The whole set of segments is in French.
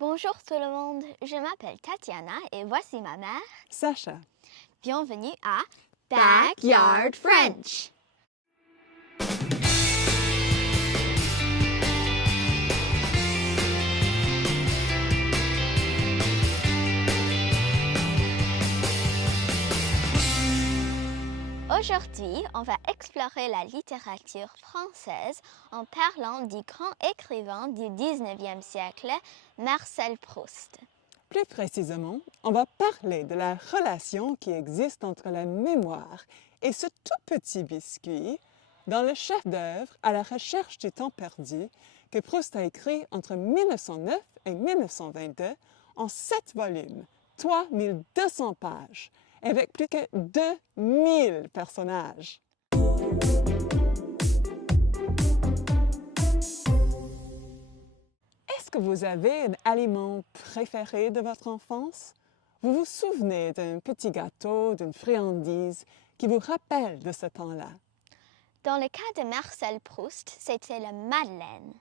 Bonjour tout le monde, je m'appelle Tatiana et voici ma mère. Sacha. Bienvenue à Backyard French. Aujourd'hui, on va explorer la littérature française en parlant du grand écrivain du 19e siècle, Marcel Proust. Plus précisément, on va parler de la relation qui existe entre la mémoire et ce tout petit biscuit dans le chef-d'œuvre À la recherche du temps perdu que Proust a écrit entre 1909 et 1922 en 7 volumes, 3200 pages, avec plus que 2000 personnages. Est-ce que vous avez un aliment préféré de votre enfance? Vous vous souvenez d'un petit gâteau, d'une friandise qui vous rappelle de ce temps-là? Dans le cas de Marcel Proust, c'était la madeleine.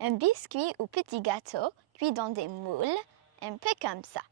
Un biscuit ou petit gâteau cuit dans des moules, un peu comme ça.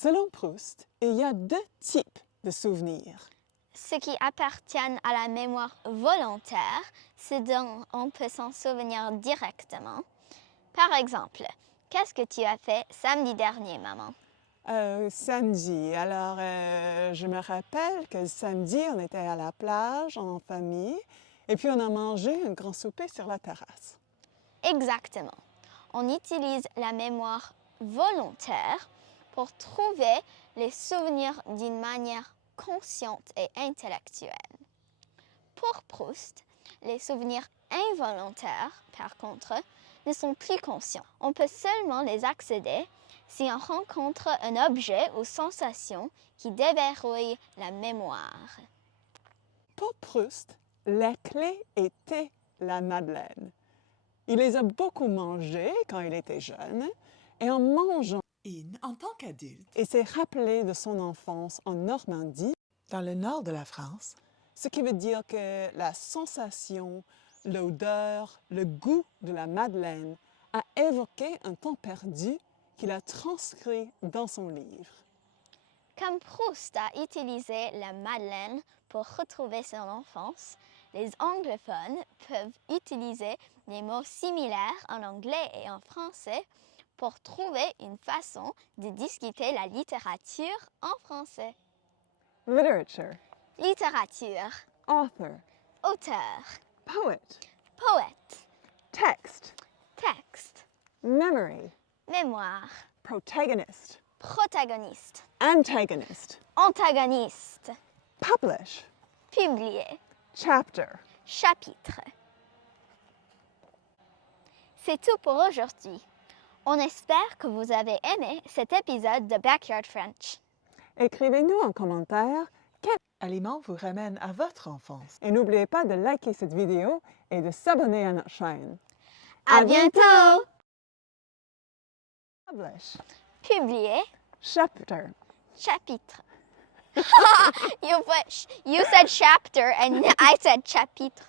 Selon Proust, il y a 2 types de souvenirs. Ceux qui appartiennent à la mémoire volontaire, ceux dont on peut s'en souvenir directement. Par exemple, qu'est-ce que tu as fait samedi dernier, maman? Samedi. Alors, je me rappelle que samedi, on était à la plage en famille et puis on a mangé un grand souper sur la terrasse. Exactement. On utilise la mémoire volontaire pour trouver les souvenirs d'une manière consciente et intellectuelle. Pour Proust, les souvenirs involontaires, par contre, ne sont plus conscients. On peut seulement les accéder si on rencontre un objet ou sensation qui déverrouille la mémoire. Pour Proust, la clé était la madeleine. Il les a beaucoup mangées quand il était jeune et en mangeant En tant qu'adulte, il s'est rappelé de son enfance en Normandie, dans le nord de la France, ce qui veut dire que la sensation, l'odeur, le goût de la madeleine a évoqué un temps perdu qu'il a transcrit dans son livre. Comme Proust a utilisé la madeleine pour retrouver son enfance, les anglophones peuvent utiliser des mots similaires en anglais et en français pour trouver une façon de discuter la littérature en français. Literature, Littérature, author, auteur, poet, poète, text, texte, memory, mémoire, protagonist, protagoniste, antagonist, antagoniste, publish, publier, chapter. chapitre. C'est tout pour aujourd'hui. On espère que vous avez aimé cet épisode de Backyard French. Écrivez-nous en commentaire Aliment vous ramène à votre enfance. et n'oubliez pas de liker cette vidéo et de s'abonner à notre chaîne. À bientôt! Publish. Publier. Chapter. Chapitre. You said chapter and I said chapitre.